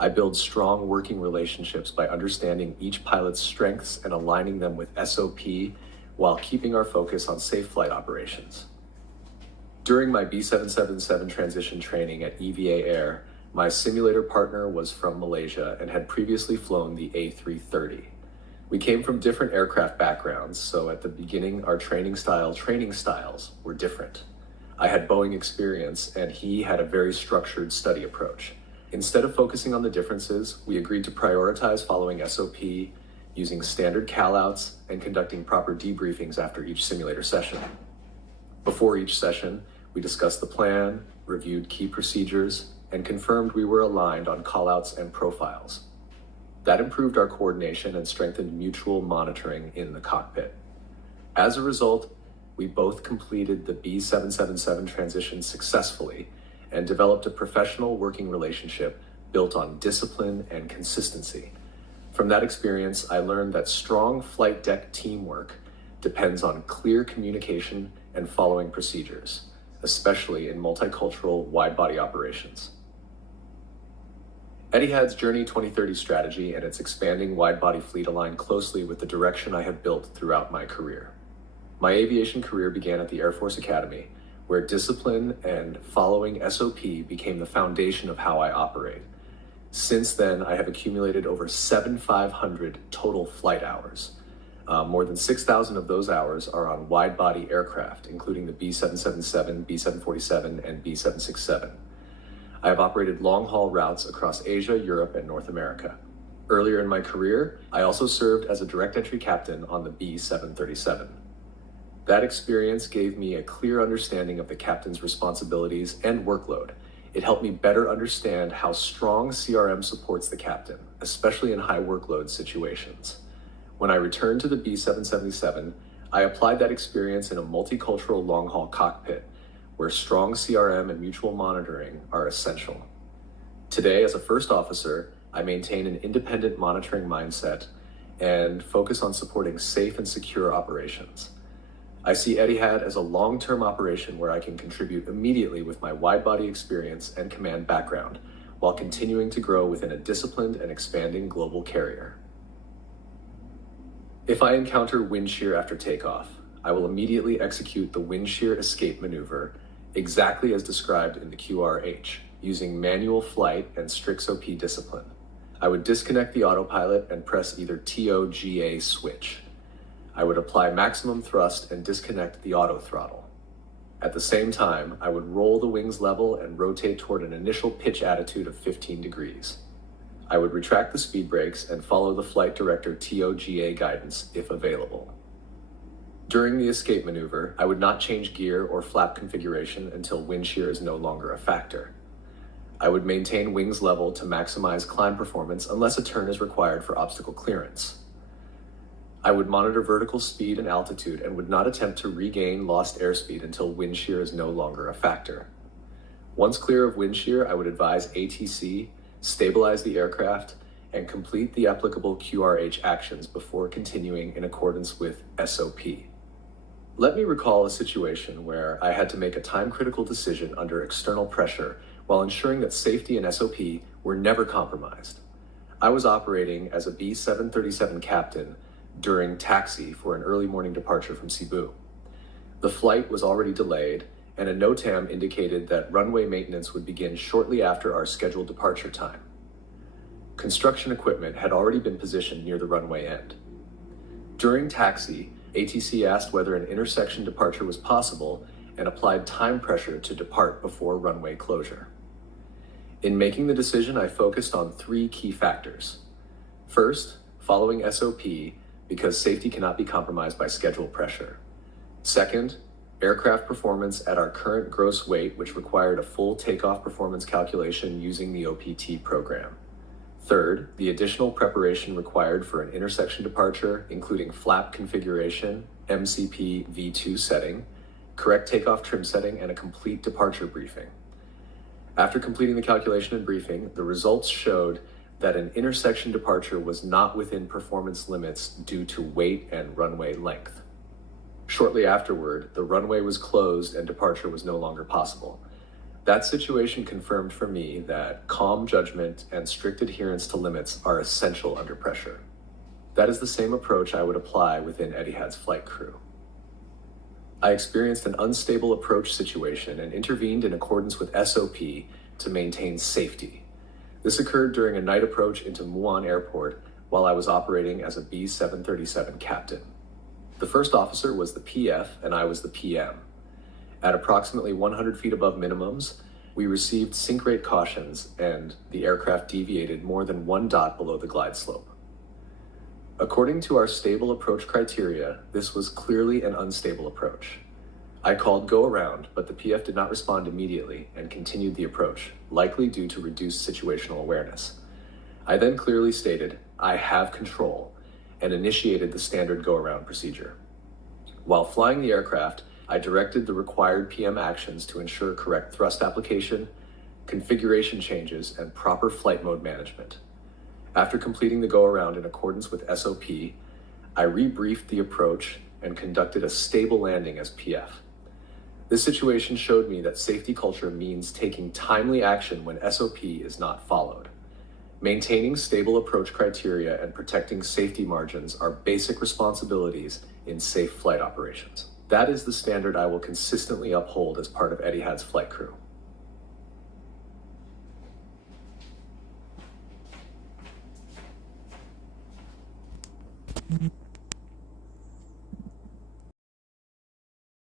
I build strong working relationships by understanding each pilot's strengths and aligning them with SOP while keeping our focus on safe flight operations. During my B777 transition training at EVA Air, my simulator partner was from Malaysia and had previously flown the A330. We came from different aircraft backgrounds, so at the beginning our training styles were different. I had Boeing experience and he had a very structured study approach. Instead of focusing on the differences, we agreed to prioritize following SOP, using standard callouts, and conducting proper debriefings after each simulator session. Before each session, we discussed the plan, reviewed key procedures, and confirmed we were aligned on callouts and profiles. That improved our coordination and strengthened mutual monitoring in the cockpit. As a result, we both completed the B777 transition successfully and developed a professional working relationship built on discipline and consistency. From that experience, I learned that strong flight deck teamwork depends on clear communication and following procedures, especially in multicultural wide-body operations. Etihad's Journey 2030 strategy and its expanding wide-body fleet align closely with the direction I have built throughout my career. My aviation career began at the Air Force Academy, where discipline and following SOP became the foundation of how I operate. Since then, I have accumulated over 7,500 total flight hours. More than 6,000 of those hours are on wide-body aircraft, including the B777, B747, and B767. I have operated long-haul routes across Asia, Europe, and North America. Earlier in my career, I also served as a direct entry captain on the B737. That experience gave me a clear understanding of the captain's responsibilities and workload. It helped me better understand how strong CRM supports the captain, especially in high workload situations. When I returned to the B777, I applied that experience in a multicultural long-haul cockpit, where strong CRM and mutual monitoring are essential. Today, as a first officer, I maintain an independent monitoring mindset and focus on supporting safe and secure operations. I see Etihad as a long-term operation where I can contribute immediately with my wide-body experience and command background, while continuing to grow within a disciplined and expanding global carrier. If I encounter wind shear after takeoff, I will immediately execute the wind shear escape maneuver exactly as described in the QRH, using manual flight and strict SOP discipline. I would disconnect the autopilot and press either TOGA switch. I would apply maximum thrust and disconnect the auto throttle. At the same time, I would roll the wings level and rotate toward an initial pitch attitude of 15 degrees. I would retract the speed brakes and follow the flight director TOGA guidance if available. During the escape maneuver, I would not change gear or flap configuration until wind shear is no longer a factor. I would maintain wings level to maximize climb performance unless a turn is required for obstacle clearance. I would monitor vertical speed and altitude and would not attempt to regain lost airspeed until wind shear is no longer a factor. Once clear of wind shear, I would advise ATC, stabilize the aircraft, and complete the applicable QRH actions before continuing in accordance with SOP. Let me recall a situation where I had to make a time-critical decision under external pressure while ensuring that safety and SOP were never compromised. I was operating as a B737 captain during taxi for an early morning departure from Cebu. The flight was already delayed, and a NOTAM indicated that runway maintenance would begin shortly after our scheduled departure time. Construction equipment had already been positioned near the runway end. During taxi, ATC asked whether an intersection departure was possible and applied time pressure to depart before runway closure. In making the decision, I focused on three key factors. First, following SOP, because safety cannot be compromised by schedule pressure. Second, aircraft performance at our current gross weight, which required a full takeoff performance calculation using the OPT program. Third, the additional preparation required for an intersection departure, including flap configuration, MCP V2 setting, correct takeoff trim setting, and a complete departure briefing. After completing the calculation and briefing, the results showed that an intersection departure was not within performance limits due to weight and runway length. Shortly afterward, the runway was closed and departure was no longer possible. That situation confirmed for me that calm judgment and strict adherence to limits are essential under pressure. That is the same approach I would apply within Etihad's flight crew. I experienced an unstable approach situation and intervened in accordance with SOP to maintain safety. This occurred during a night approach into Muan Airport while I was operating as a B-737 captain. The first officer was the PF and I was the PM. At approximately 100 feet above minimums, we received sink rate cautions and the aircraft deviated more than 1 dot below the glide slope. According to our stable approach criteria, this was clearly an unstable approach. I called go around, but the PF did not respond immediately and continued the approach, likely due to reduced situational awareness. I then clearly stated, I have control, and initiated the standard go around procedure. While flying the aircraft, I directed the required PM actions to ensure correct thrust application, configuration changes, and proper flight mode management. After completing the go-around in accordance with SOP, I rebriefed the approach and conducted a stable landing as PF. This situation showed me that safety culture means taking timely action when SOP is not followed. Maintaining stable approach criteria and protecting safety margins are basic responsibilities in safe flight operations. That is the standard I will consistently uphold as part of Etihad's flight crew. Mm-hmm.